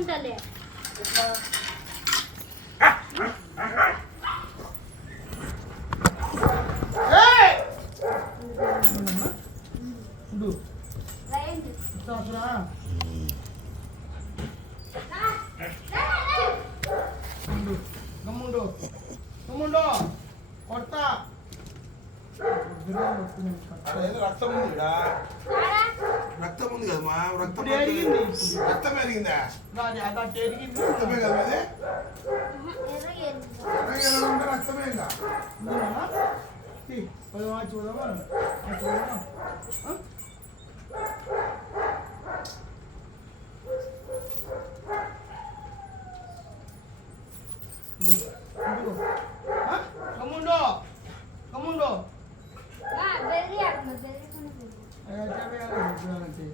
చేసుకుంటాలే. గమ్ముండు. గమ్ముండు. కొడతా. రక్తం ఉంది ఈడ. రారా? రక్తం ఉంది కదమ్మా రక్తం ఇప్పుడు. రక్తం ఎరిగింది. రక్తమే కదా అది ఉంటే రక్తమే ఇంకా చూద్దామా? చూద్దామా? ఆ? ఇదిగో,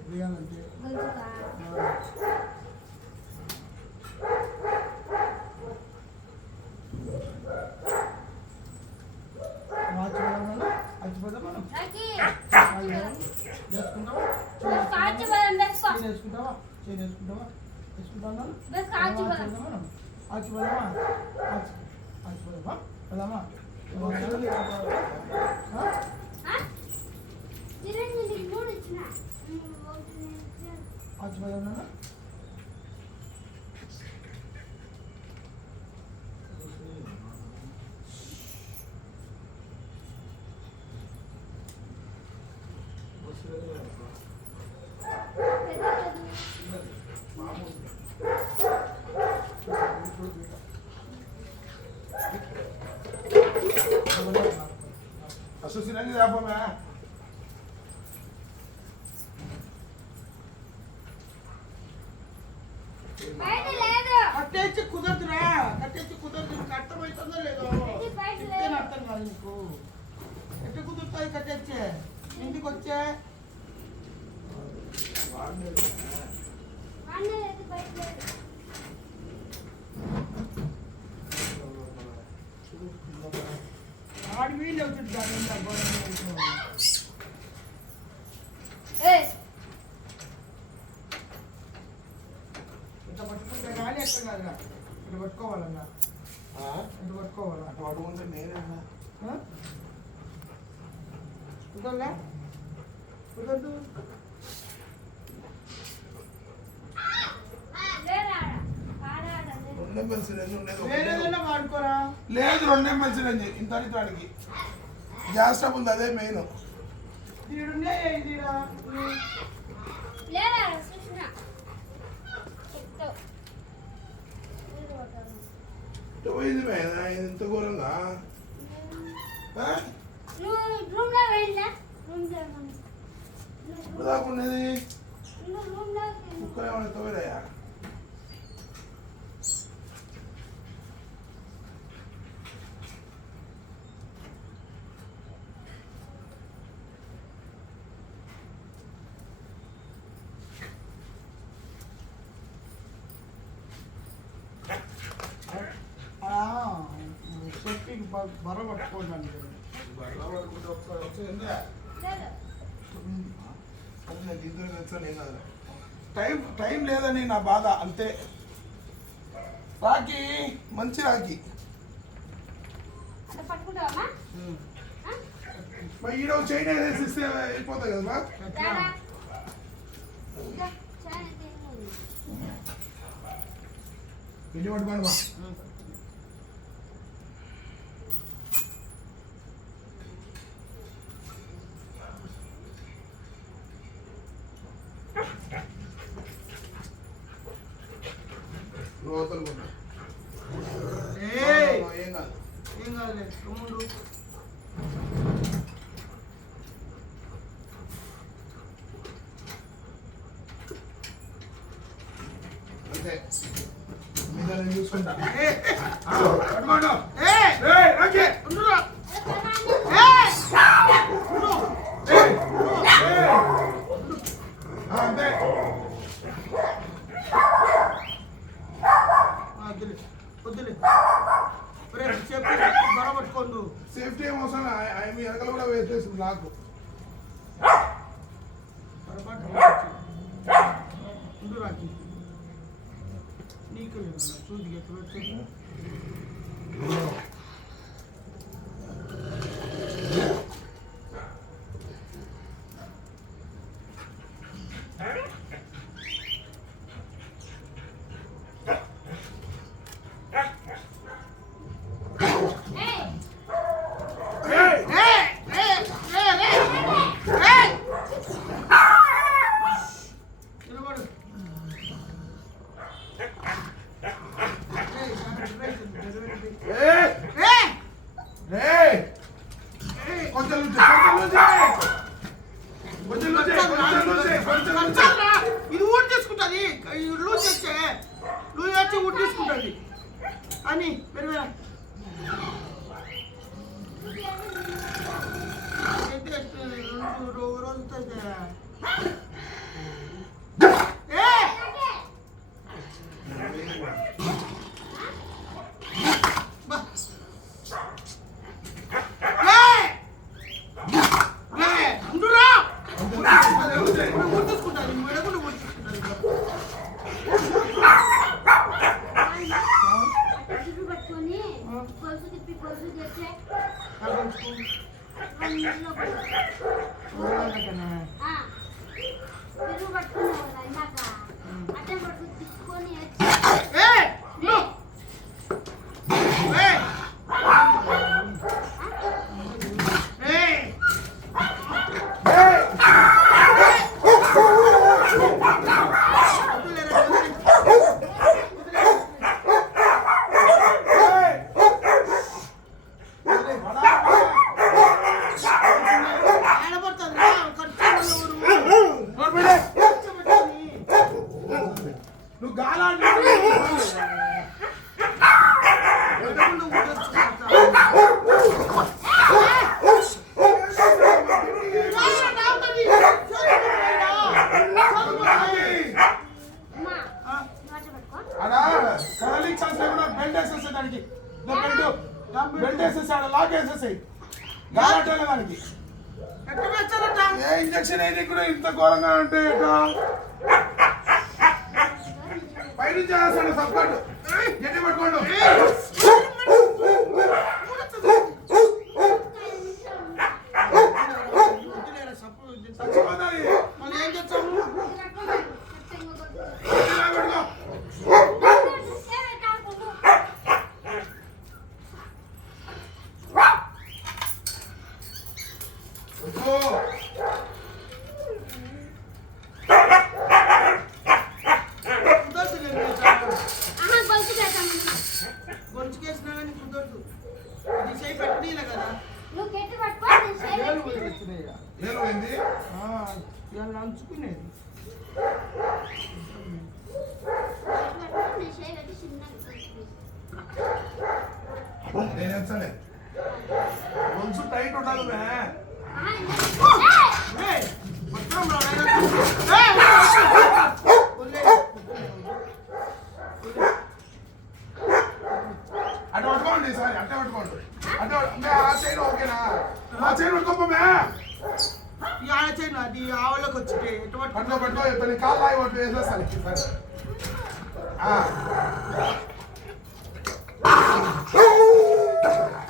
వేయాలంటే, వేయాలంటే. గొంతుకా? ఆ. మార్చిపోదామా? మార్చిపోదామా? రాకి. చేసుకుంటావా? బస్ కాచి బలం బెస్కో. చేయి వేసుకుంటావా? చేయి వేసుకుంటావా? వేసుకుంటావా? బస్ కాచి బలం. ఆచిపోదామా? ఆచిపోదామా? ఆచి- ఆచిపోదామా? పోదామా? ఆ? ఆ? ఇరవై నీకు మూడు ఇచ్చిన. Az boyalama. Associação de కట్టేసి కుదరదురా కట్టేసి కుదరదు నీకు అర్థమవుతుందో లేదో ఇది బయట చెప్తేనే లేదు. అర్థం కాదు నీకు ఎట్లా కుదురుతుంది కట్టేచ్చే ఇంటికి వచ్చే అన్న లేదు, బయట లేదు. ఆడి వీళ్ళు అవుతుంది దాని లేదు. రెండు ఎంఎల్ వాడుకోరా లేదు రెండు సిరంజి ఇంత ఇట్లాడికి గ్యాస్ స్టవ్ ఉంది అదే మెయిన్ పోయింది మీద ఇంత ఘోరంగా. ఇప్పుడు దాకా ఉండేది. కుక్కలు ఏమైనా తోవేరాయా చెప్పి బర పట్టుకోండి బట్టలు పట్టుకుంటే ఒకసారి వచ్చిందా లేదు. ఇద్దరు టైం టైం లేదని నా బాధ అంతే రాఖీ మంచి? మరి ఈడో చైన్ వేసి ఇస్తే అయిపోతాయి కదా. పిండి పట్టుకోండి బా para. సేఫ్టీ ఏం అవసరం ఆయన మీ వెనకాల కూడా వేసేసింది నాకు. कुठंच नाही Thank you. పట్టుకున్నావు అట్లా తీసుకొని వచ్చి పైనుంచి వేస్తాడు సపోర్ట్ గట్టి పట్టుకోండు. Oh! కొంచెం టైట్ ఉండాలి అటు పట్టుకోండి సార్ అట్టే పట్టుకోండి అటు ఆ. చైన్ ఓకేనా ఆ చైన్ పట్టుకోమే ఈ ఆ చైన్ అది ఆవులకు వచ్చి పట్టుకో పట్టుకో కాళ్ళు ఆగి పట్టు వేసేస్తాను సార్ あっそうだな。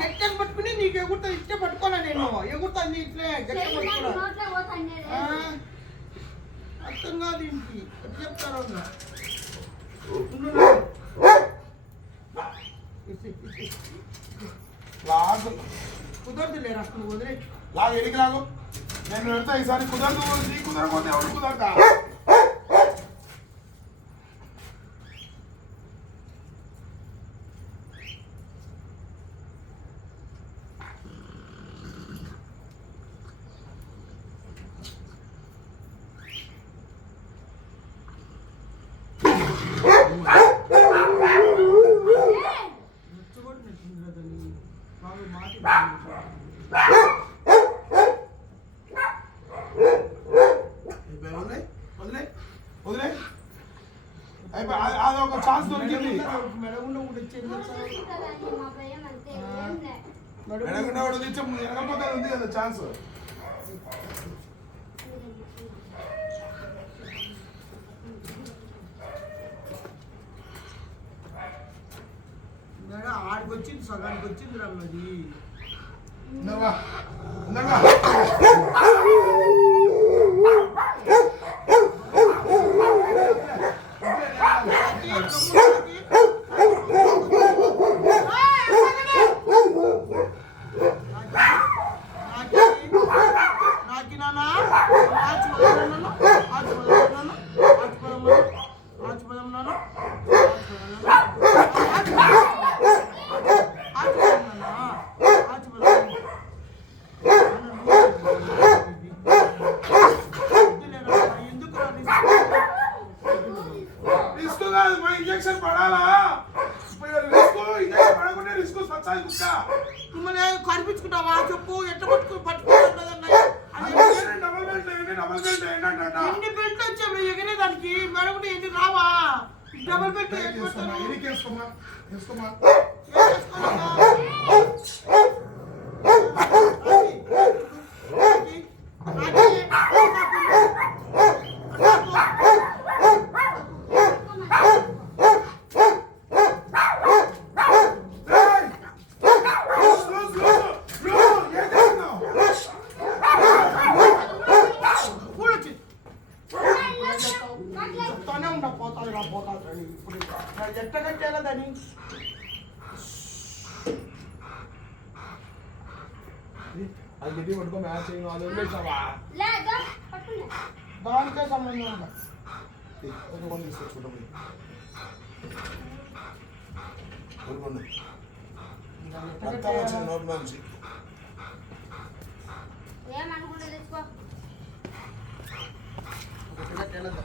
గట్టిగా పట్టుకుని నీకు ఎగురుతా ఇట్టే పట్టుకోనా నేను? ఎగురుతా నీ ఇట్లే పట్టుకున్నా అర్థం కాదు ఇంటికి చెప్తారు లాగు. కుదరదు లేరు? నువ్వు వదిలే. లాగు ఎడికి లాగు? నేను పెడతా ఈసారి. కుదరదు కుదరకపోతే ఎవరు కుదరదా? ఛాన్స్ దొరికింది మెడగుండ కూడా ఇచ్చేది మూడు తెలుసా? తీసుకుంటారని మా భయం అంతే ఏం లే మెడగుండ వెనకుండా కూడా తెచ్చి వెనకపోతే ఉంది కదా ఛాన్స్ మెడ ఆడికి వచ్చింది సగానికి వచ్చింది రమ్మది ఇంజక్షన్ పడాలా? రిస్క్ ఇంజక్షన్ పడకుండా రిస్క్ స్వచ్ఛాయి కుక్క. మిమ్మల్ని కనిపించుకుంటావా? చెప్పు ఎట్ట పట్టుకుని పట్టుకుంటుందన్నయ్య డబల్ బెల్ట్ వేయండి డబల్ బెల్ట్ వేయండి అంట ఎన్ని బెల్ట్ వచ్చావు ఎగిరేదానికి మెడకుంటే ఎన్ని రావా? డబుల్ బెల్ట్ వేసుకోమా వేసుకోమా అది గట్టి పట్టుకో మ్యాచ్ చేయను అది వదిలేసావా లేదా పట్టుకున్నా దానికే సంబంధం ఉందా ఒక కొన్ని తీసుకొచ్చుకుంటాం ఊరుకోండి ఇంకా ఎట్ట రక్తం వచ్చింది కట్టేయాలా? నోట్లో నుంచి ఏమనుకుంటే తెచ్చుకో ఎట్ట కట్టేలా దా.